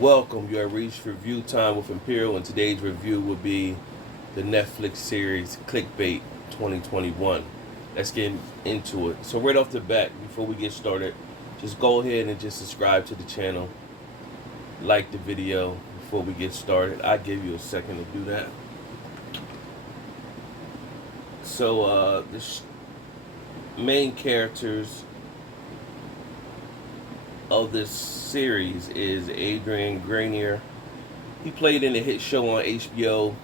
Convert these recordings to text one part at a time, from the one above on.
Welcome, you have reached review time with Imperial, and today's review will be the Netflix series Clickbait 2021. Let's get into it. So right off the bat, before we get started, just go ahead and just subscribe to the channel, like the video before we get started. I'll give you a second to do that. So the main characters of this series is Adrian Grenier. He played in the hit show on HBO,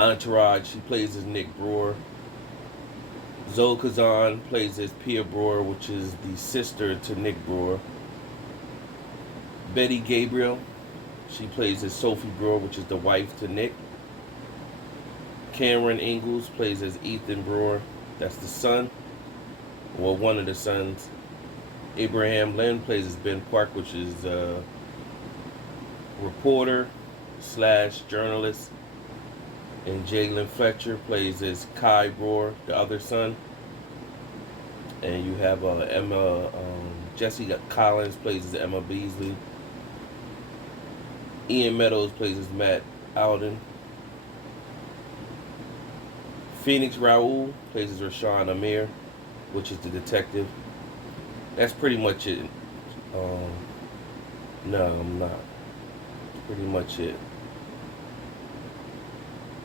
Entourage. He plays as Nick Brewer. Zoe Kazan plays as Pia Brewer, which is the sister to Nick Brewer. Betty Gabriel, she plays as Sophie Brewer, which is the wife to Nick. Cameron Ingalls plays as Ethan Brewer, that's the son, or one of the sons. Abraham Lynn plays as Ben Park, which is a reporter slash journalist. And Jalen Fletcher plays as Kai Brewer, the other son. And you have Jesse Collins plays as Emma Beasley. Ian Meadows plays as Matt Alden. Phoenix Raoul plays as Rashawn Amir, which is the detective. That's pretty much it. No, I'm not. Pretty much it.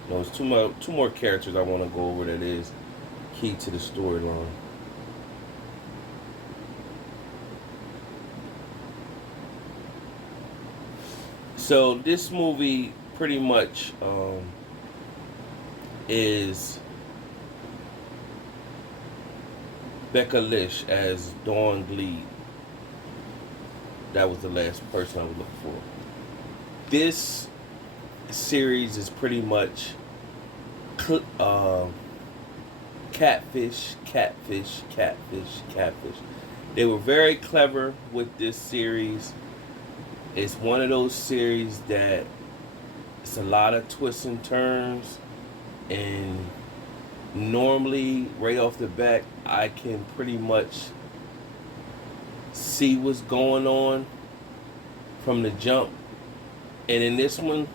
No, there's two more characters I want to go over that is key to the storyline. So this movie pretty much is Becca Lish as Dawn Gleed. That was the last person I was looking for. This series is pretty much catfish. They were very clever with this series. It's one of those series that it's a lot of twists and turns, and normally right off the bat I can pretty much see what's going on from the jump, and in this one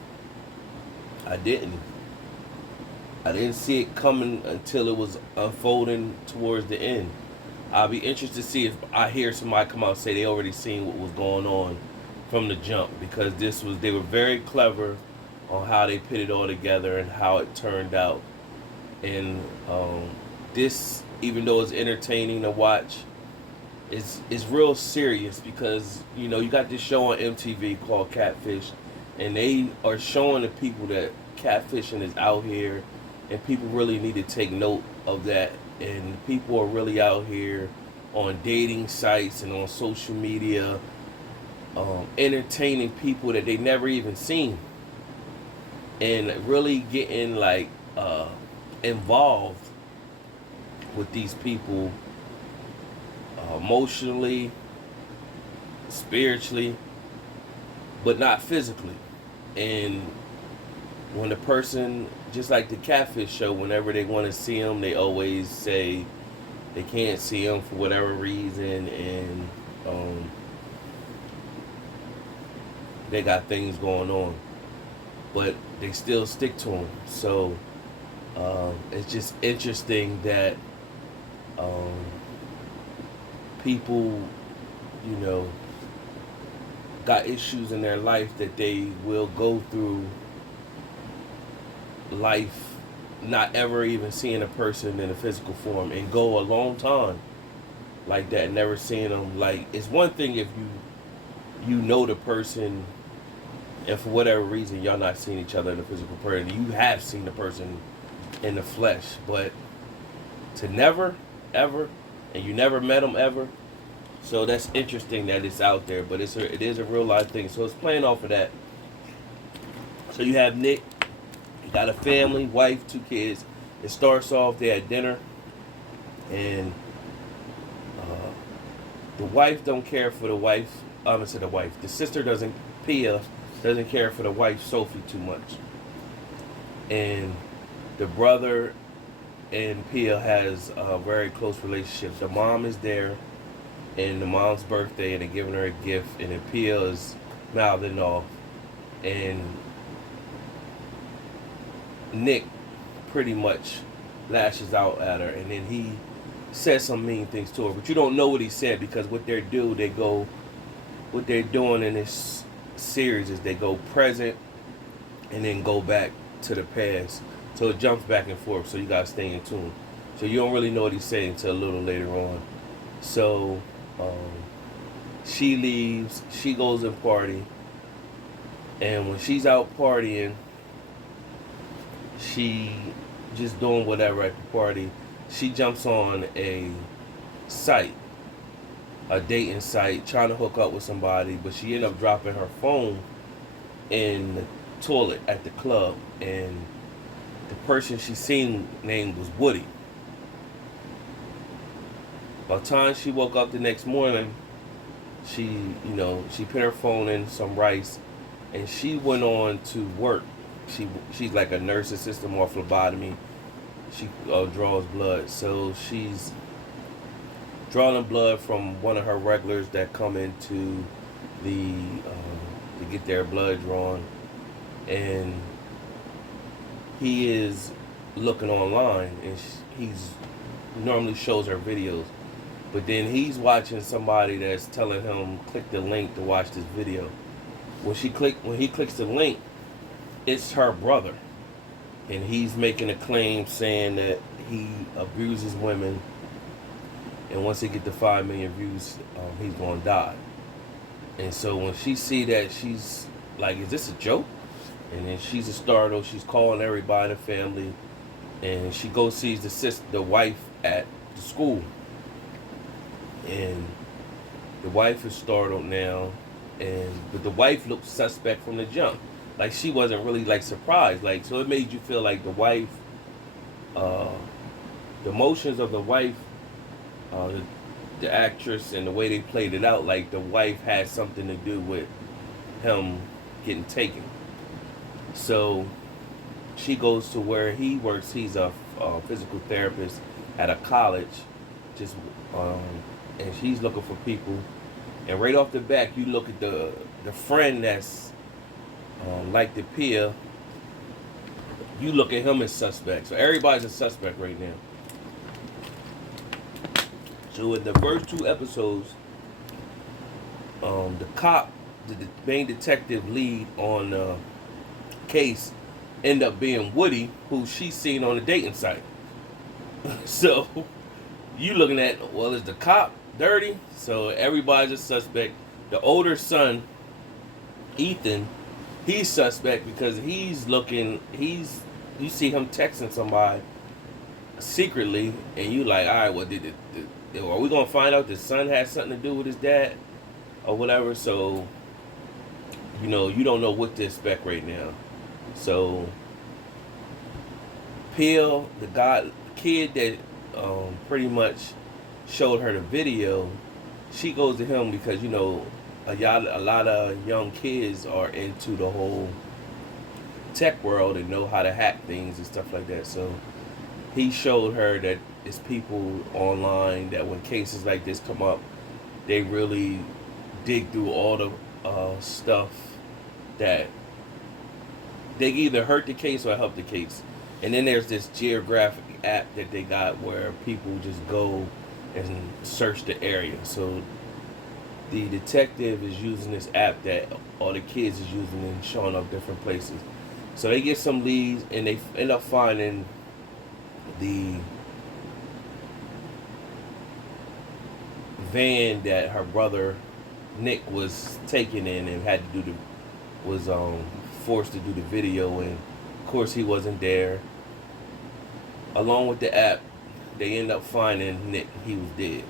I didn't see it coming until it was unfolding towards the end. I'll be interested to see if I hear somebody come out and say they already seen what was going on from the jump, because they were very clever on how they put it all together and how it turned out. And this, even though it's entertaining to watch, is real serious, because you got this show on MTV called Catfish, and they are showing the people that catfishing is out here, and people really need to take note of that. And people are really out here on dating sites and on social media, entertaining people that they never even seen, and really getting involved with these people emotionally, spiritually, but not physically. And when the person, just like the Catfish show, whenever they want to see them, they always say they can't see them for whatever reason, and they got things going on, but they still stick to them. So it's just interesting that people, got issues in their life that they will go through life not ever even seeing a person in a physical form, and go a long time like that, never seeing them. Like, it's one thing if you know the person, and for whatever reason y'all not seeing each other in a physical person, you have seen the person in the flesh, but to never ever, and you never met them ever. So that's interesting that it's out there, but it is a real life thing. So it's playing off of that. So you have Nick, he got a family, wife, 2 kids. It starts off, they at dinner, and the wife don't care for the wife. The sister doesn't, Pia doesn't care for the wife, Sophie, too much. And the brother and Pia has a very close relationship. The mom is there, and the mom's birthday, and they're giving her a gift, and then Pia is mouthing off, and Nick pretty much lashes out at her, and then he says some mean things to her. But you don't know what he said, because what they're doing in this series is they go present and then go back to the past. So it jumps back and forth, so you gotta stay in tune. So you don't really know what he's saying until a little later on. So she leaves, she goes and party, and when she's out partying, she just doing whatever at the party, she jumps on a site, a dating site, trying to hook up with somebody, but she ended up dropping her phone in the toilet at the club, and the person she seen named was Woody. By the time she woke up the next morning, she put her phone in some rice, and she went on to work. She's like a nurse assistant or phlebotomy. She draws blood, so she's drawing blood from one of her regulars that come into the to get their blood drawn, and he is looking online, and he's normally shows her videos, but then he's watching somebody that's telling him click the link to watch this video. When he clicks the link, it's her brother, and he's making a claim saying that he abuses women, and once he get to 5 million views, he's gonna die. And so when she see that, she's like, "Is this a joke?" And then she's a startle. She's calling everybody in the family, and she goes sees the wife at the school, and the wife is startled now, but the wife looks suspect from the jump. Like, she wasn't really like surprised. Like, so it made you feel like the wife, the emotions of the wife, the actress, and the way they played it out, like the wife had something to do with him getting taken. So she goes to where he works. He's a physical therapist at a college, and she's looking for people. And right off the back, you look at the friend that's like the peer. You look at him as suspect. So everybody's a suspect right now. So in the first 2 episodes, the cop, the main detective lead on the case, end up being Woody, who she's seen on the dating site. So you looking at, well, is the cop dirty? So everybody's a suspect. The older son, Ethan, he's suspect because you see him texting somebody secretly, and you like, all right, well, are we gonna find out the son had something to do with his dad or whatever? So you don't know what to expect right now. So Peel, the kid that pretty much showed her the video, she goes to him because a lot of young kids are into the whole tech world and know how to hack things and stuff like that. So he showed her that it's people online that when cases like this come up, they really dig through all the stuff that they either hurt the case or help the case. And then there's this geographic app that they got where people just go and search the area. So the detective is using this app that all the kids is using and showing up different places. So they get some leads, and they end up finding the van that her brother Nick was taken in and had to was forced to do the video, and of course he wasn't there. Along with the app, they end up finding Nick. He was dead.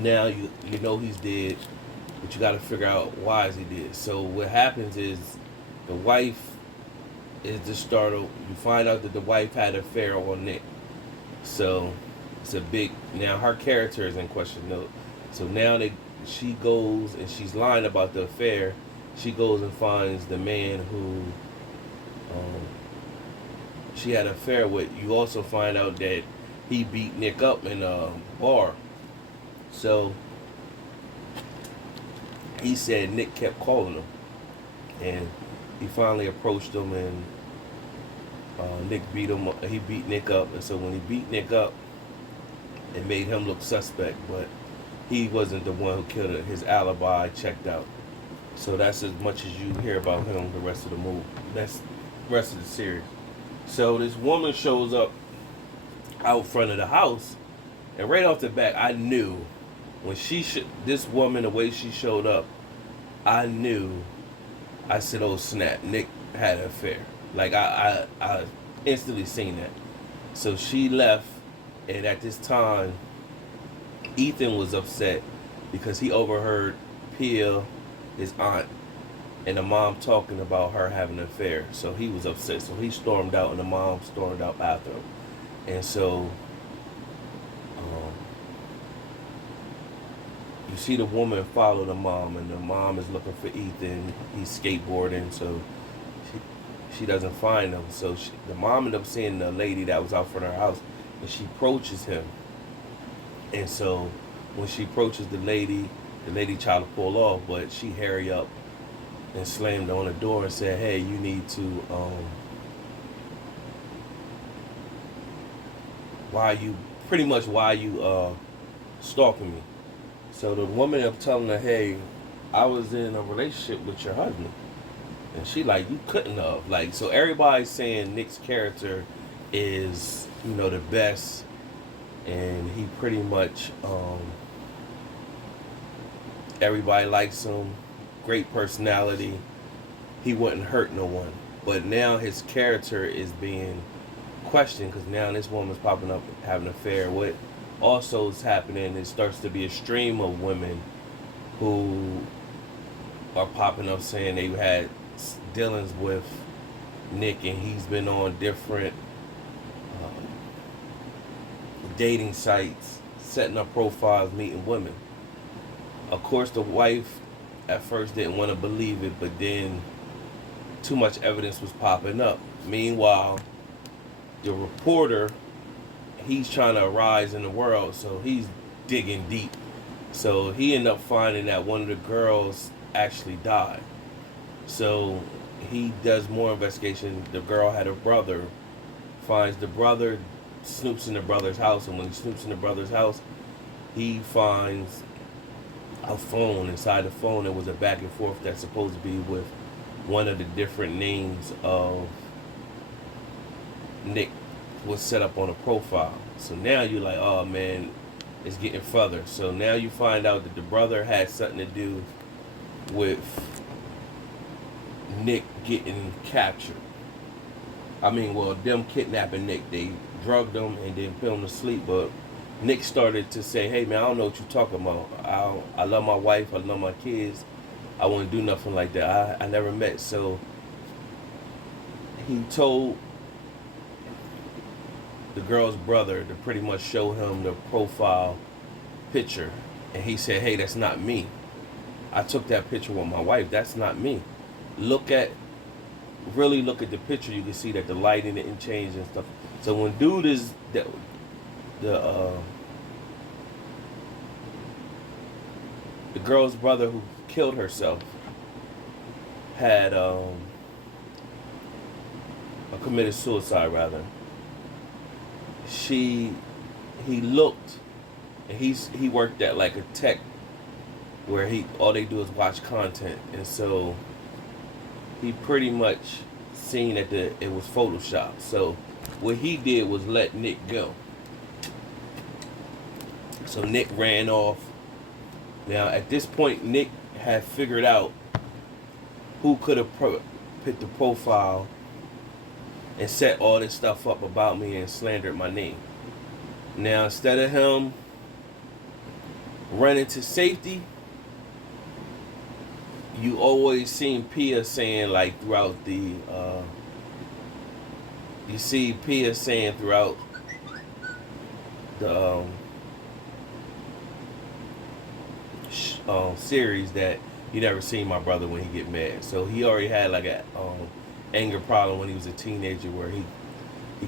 Now you know he's dead, but you got to figure out why is he dead. So what happens is the wife is the startle. You find out that the wife had an affair on Nick. So it's a big, now her character is in question. So now she goes, and she's lying about the affair. She goes and finds the man who she had an affair with. You also find out that he beat Nick up in a bar. So he said Nick kept calling him, and he finally approached him, and Nick beat him. He beat Nick up, and so when he beat Nick up, it made him look suspect, but he wasn't the one who killed her. His alibi checked out. So that's as much as you hear about him the rest of the movie. That's the rest of the series. So this woman shows up out front of the house, and right off the bat, I knew when this woman, the way she showed up, I knew. I said, "Oh snap! Nick had an affair." Like I instantly seen that. So she left, and at this time, Ethan was upset because he overheard Pia, his aunt, and the mom talking about her having an affair. So he was upset. So he stormed out, and the mom stormed out after him. And so you see the woman follow the mom, and the mom is looking for Ethan. He's skateboarding, so she doesn't find him. So the mom ended up seeing the lady that was out front of her house, and she approaches him. And so when she approaches the lady tried to pull off, but she hurried up and slammed on the door and said, "Hey, you need to why you stalking me?" So the woman up telling her, "Hey, I was in a relationship with your husband." And she like, "You couldn't have." Like, so everybody's saying Nick's character is, the best, and he pretty much everybody likes him, great personality. He wouldn't hurt no one. But now his character is being questioned because now this woman's popping up having an affair. What also is happening, it starts to be a stream of women who are popping up saying they had dealings with Nick, and he's been on different dating sites, setting up profiles, meeting women. Of course, the wife at first didn't want to believe it, but then too much evidence was popping up. Meanwhile, the reporter, he's trying to rise in the world, so he's digging deep. So he ended up finding that one of the girls actually died. So he does more investigation. The girl had a brother, finds the brother, snoops in the brother's house, and when he snoops in the brother's house, he finds a phone. Inside the phone, there was a back and forth that's supposed to be with one of the different names of Nick was set up on a profile. So now you're like, oh man, it's getting further. So now you find out that the brother had something to do with Nick getting captured. Them kidnapping Nick. They drugged him and then put him to sleep, but Nick started to say, hey man, I don't know what you're talking about. I love my wife, I love my kids. I wouldn't do nothing like that. I never met. So he told the girl's brother to pretty much show him the profile picture, and he said, hey, that's not me. I took that picture with my wife. That's not me. Really look at the picture. You can see that the lighting didn't change and stuff. So when dude is the girl's brother who killed herself had committed suicide rather. He looked, and he worked at like a tech where all they do is watch content, and so he pretty much seen that it was Photoshop. So what he did was let Nick go. So Nick ran off. Now at this point, Nick had figured out who could have put the profile and set all this stuff up about me and slandered my name. Now instead of him running to safety, you always seen Pia saying like throughout the you see Pia saying throughout the series that you never seen my brother when he get mad. So he already had like a anger problem when he was a teenager, where he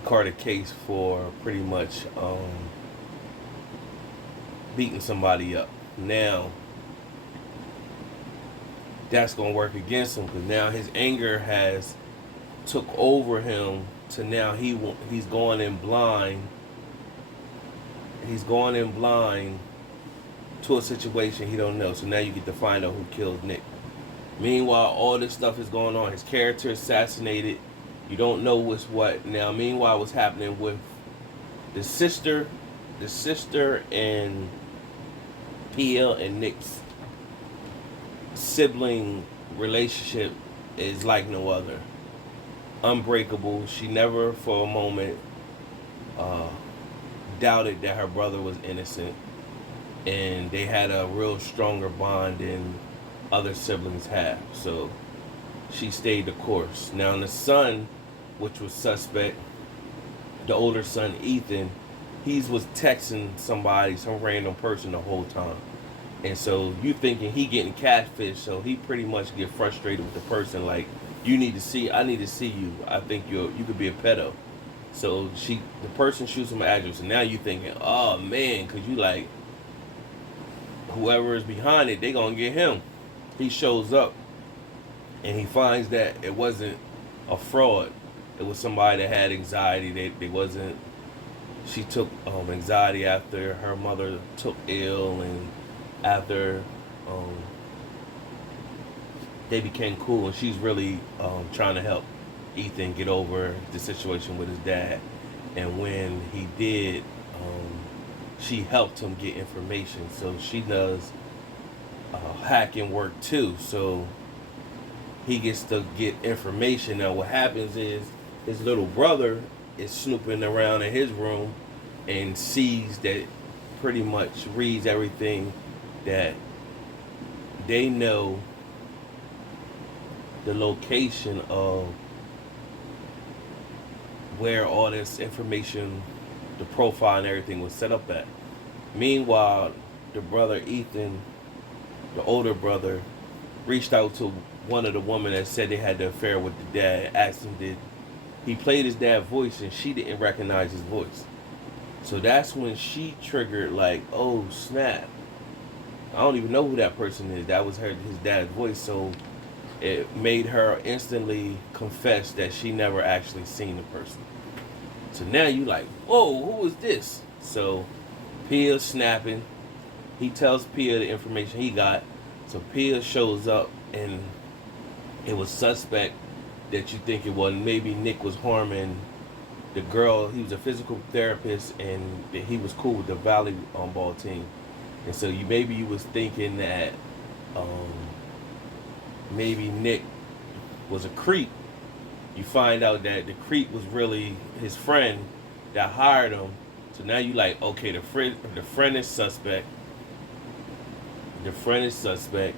caught a case for pretty much beating somebody up. Now that's gonna work against him because now his anger has took over him to now he's going in blind. He's going in blind to a situation he don't know. So now you get to find out who killed Nick. Meanwhile, all this stuff is going on. His character assassinated. You don't know what's what. Now, meanwhile, what's happening with the sister and PL and Nick's sibling relationship is like no other. Unbreakable. She never for a moment doubted that her brother was innocent, and they had a real stronger bond than other siblings have. So she stayed the course. Now the son, which was suspect, the older son Ethan, he was texting somebody, some random person the whole time. And so you thinking he getting catfish, so he pretty much get frustrated with the person like, I need to see you. I think you could be a pedo. So the person shoots him an address, and now you thinking, oh man, cause you like, whoever is behind it, they gonna get him. He shows up, and he finds that it wasn't a fraud. It was somebody that had anxiety. They wasn't. She took anxiety after her mother took ill, and after they became cool, and she's really trying to help Ethan get over the situation with his dad. And when he did, she helped him get information. So she does hacking work too. So he gets to get information. Now what happens is his little brother is snooping around in his room and sees that, pretty much reads everything that they know the location of where all this information, the profile and everything was set up at. Meanwhile, the brother Ethan, the older brother, reached out to one of the women that said they had the affair with the dad, asked him did he played his dad's voice, and she didn't recognize his voice. So that's when she triggered like, oh snap, I don't even know who that person is. That was his dad's voice. So it made her instantly confess that she never actually seen the person. So now you like, whoa, who is this? So Pia snapping. He tells Pia the information he got. So Pia shows up, and it was suspect that you think it was. Maybe Nick was harming the girl. He was a physical therapist, and he was cool with the volleyball team. And so you was thinking that maybe Nick was a creep. You find out that the creep was really his friend that hired him. So now you like, okay, the friend is suspect. The friend is suspect.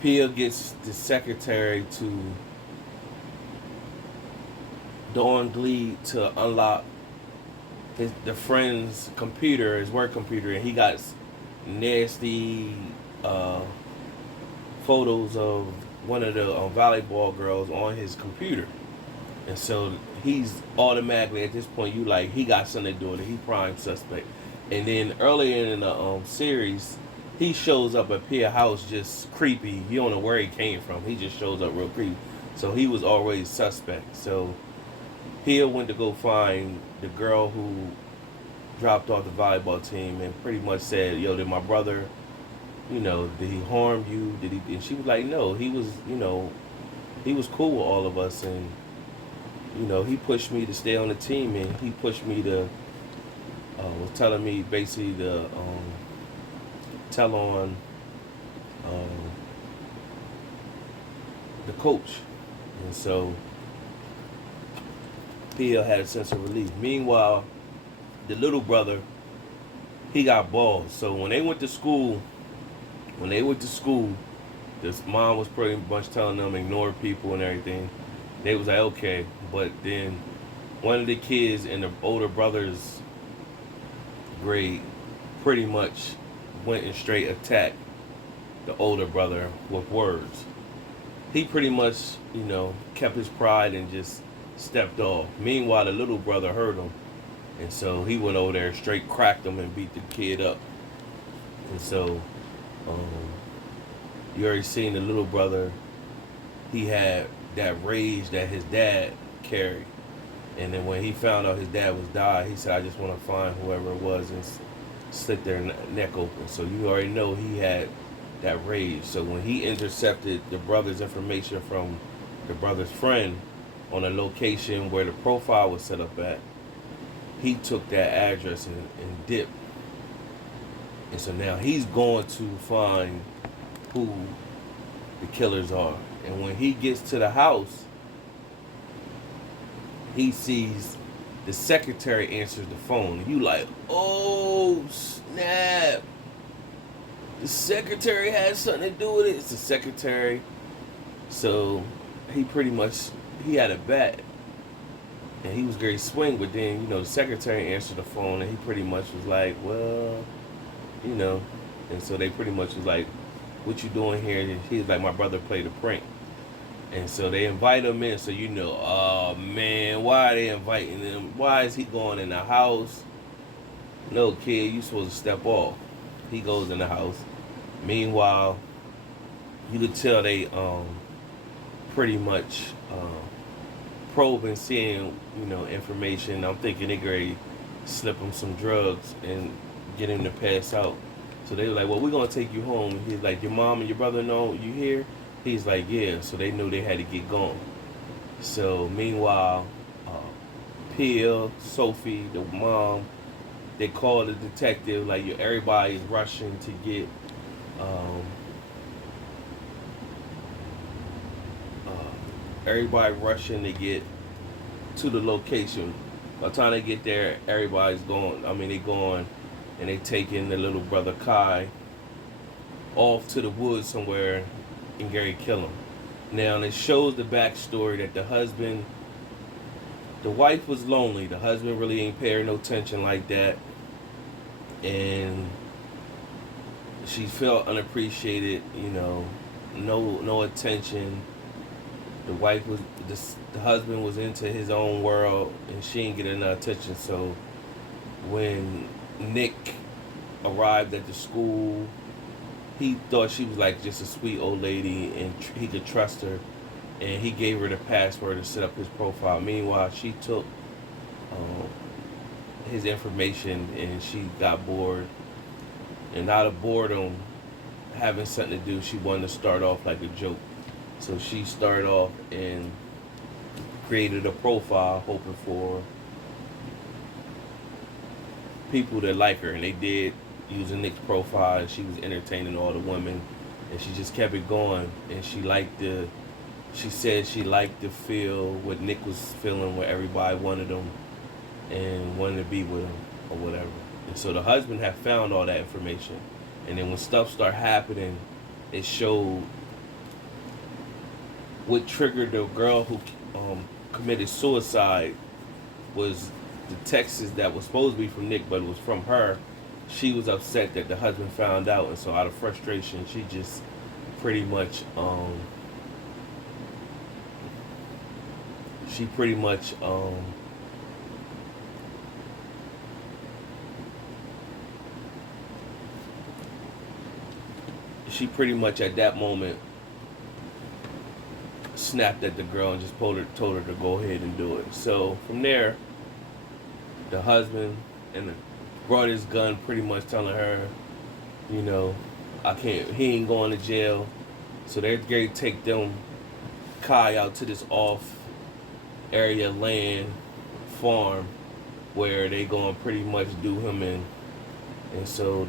Pia gets the secretary to Dawn Glee to unlock the friend's computer, his work computer, and he got nasty photos of one of the volleyball girls on his computer. And so he's automatically, at this point, you like, he got something to do with it. He prime suspect. And then earlier in the series, he shows up at Pia house just creepy. You don't know where he came from. He just shows up real creepy. So he was already suspect. So Pia went to go find the girl who dropped off the volleyball team and pretty much said, yo, did my brother, did he harm you? Did he? And she was like, no, he was cool with all of us, and he pushed me to stay on the team, and he pushed me to was telling me basically to tell on the coach. And so Pia had a sense of relief. Meanwhile, the little brother, he got balls. So when they went to school, this mom was pretty much telling them ignore people and everything. They was like, okay. But then one of the kids in the older brother's grade pretty much went and straight attacked the older brother with words. He pretty much, kept his pride and just stepped off. Meanwhile, the little brother heard him. And so he went over there, straight cracked him and beat the kid up. And so You already seen the little brother. He had that rage that his dad carried. And then when he found out his dad was died, he said, I just want to find whoever it was and slit their neck open. So you already know he had that rage. So when he intercepted the brother's information from the brother's friend on a location where the profile was set up at, he took that address and dipped. And so now he's going to find who the killers are. And when he gets to the house, he sees the secretary answers the phone. And you like, oh snap. The secretary has something to do with it. It's the secretary. So he had a bet. And he was going to swing, but then, the secretary answered the phone and he pretty much was like, well, And so they pretty much was like, what you doing here? And he's like, my brother played a prank. And so they invite him in. So oh man, why are they inviting him? Why is he going in the house? No, kid, you supposed to step off. He goes in the house. Meanwhile, you could tell they pretty much probing, seeing information. I'm thinking they gonna slip him some drugs and get him to pass out. So they were like, well, we're going to take you home. He's like, your mom and your brother know you here? He's like, yeah. So they knew they had to get going. So meanwhile, Pia, Sophie, the mom, they called the detective. Like, everybody is rushing to get to the location. By the time they get there, everybody's going. They going. And they taking the little brother Kai off to the woods somewhere and Gary kill him. Now, it shows the backstory that the wife was lonely. The husband really ain't paying no attention like that. And she felt unappreciated, no attention. The husband was into his own world and she didn't get enough attention. So when Nick arrived at the school, he thought she was like just a sweet old lady and he could trust her, and he gave her the password to set up his profile. Meanwhile, she took his information and she got bored, and out of boredom, having something to do, she wanted to start off like a joke. So she started off and created a profile hoping for people that like her, and they did, using Nick's profile, and she was entertaining all the women, and she just kept it going. And she said she liked to feel what Nick was feeling, where everybody wanted him and wanted to be with him or whatever. And so the husband had found all that information, and then when stuff started happening, it showed what triggered the girl who committed suicide was the texts that was supposed to be from Nick, but it was from her. She was upset that the husband found out, and so out of frustration, she just pretty much at that moment snapped at the girl and just told her to go ahead and do it. So from there, the husband brought his gun, pretty much telling her, he ain't going to jail. So they're going to take Kai out to this off area land farm where they going to pretty much do him in. And so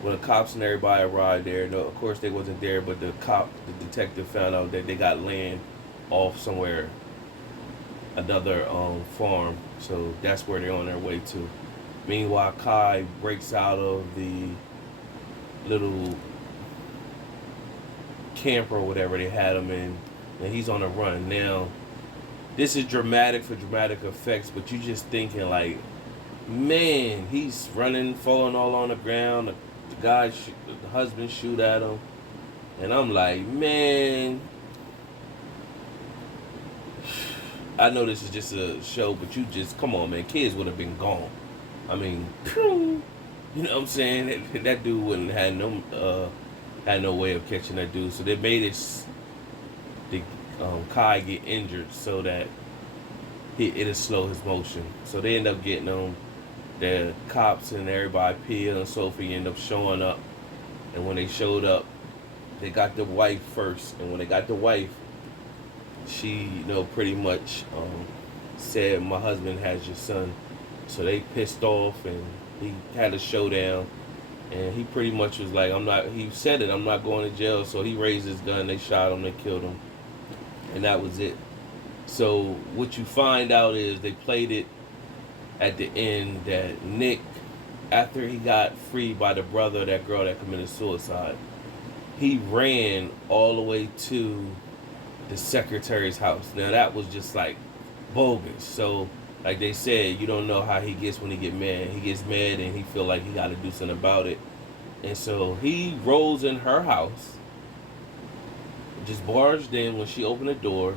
when the cops and everybody arrived there, no, of course they wasn't there, but the detective found out that they got land off somewhere, another farm. So that's where they're on their way to. Meanwhile, Kai breaks out of the little camper or whatever they had him in, and he's on a run. Now, this is dramatic for dramatic effects, but you just thinking like, man, he's running, falling all on the ground. The husband shoot at him, and I'm like, man, I know this is just a show, but come on, man, kids would have been gone. You know what I'm saying? That dude wouldn't have no had no way of catching that dude. So they made it the Kai get injured so that it'll slow his motion. So they end up getting the cops and everybody, Pia and Sophie, end up showing up. And when they showed up, they got the wife first. And when they got the wife, she, pretty much said, my husband has your son. So they pissed off and he had a showdown. And he pretty much was like, he said it, I'm not going to jail. So he raised his gun, they shot him, they killed him. And that was it. So what you find out is they played it at the end that Nick, after he got freed by the brother of that girl that committed suicide, he ran all the way to the secretary's house. Now that was just like bogus. So like they said, you don't know how he gets when he get mad. He gets mad and he feel like he got to do something about it. And so he rolls in her house, just barged in when she opened the door,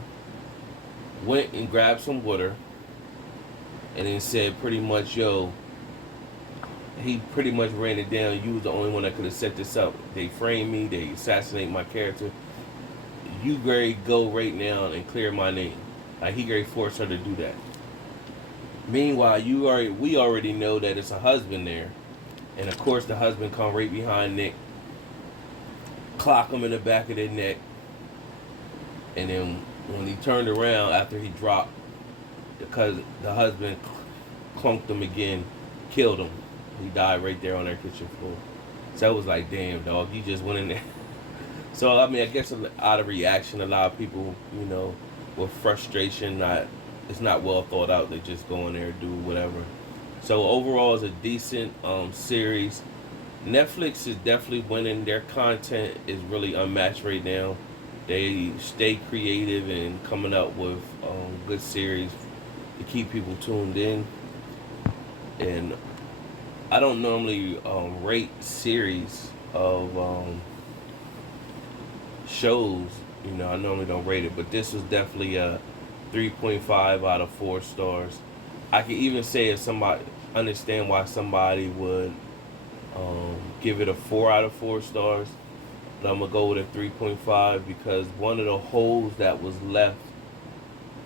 went and grabbed some water, and then said pretty much, yo, he pretty much ran it down. You was the only one that could have set this up. They framed me. They assassinate my character. You go right now and clear my name. Like he forced her to do that. Meanwhile, we already know that it's a husband there, and of course the husband come right behind Nick, clock him in the back of the neck, and then when he turned around after he dropped, because the husband clunked him again, killed him. He died right there on their kitchen floor. So I was like, damn, dog, you just went in there. So, I mean, I guess out of reaction, a lot of people, with frustration, it's not well thought out. They just go in there and do whatever. So, overall, it's a decent series. Netflix is definitely winning. Their content is really unmatched right now. They stay creative and coming up with good series to keep people tuned in. And I don't normally rate series of shows. I normally don't rate it, but this was definitely a 3.5 out of 4 stars. I can even say if somebody understand why somebody would give it a 4 out of 4 stars, but I'm gonna go with a 3.5 because one of the holes that was left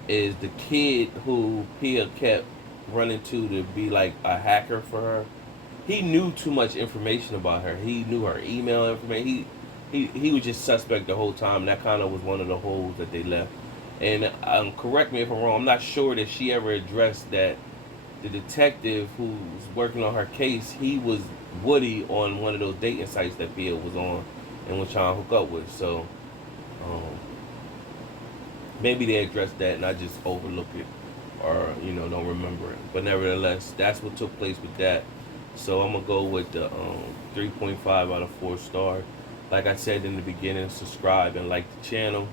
is the kid who Pia kept running to be like a hacker for her. He knew too much information about her. He knew her email information. He was just suspect the whole time. That kind of was one of the holes that they left. And correct me if I'm wrong, I'm not sure that she ever addressed that the detective who's working on her case, he was Woody on one of those dating sites that Pia was on and was trying to hook up with. So maybe they addressed that and I just overlooked it or don't remember it. But nevertheless, that's what took place with that. So I'm gonna go with the 3.5 out of 4 stars. Like I said in the beginning, subscribe and like the channel.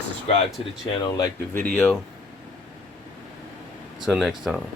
Subscribe to the channel, like the video. Till next time.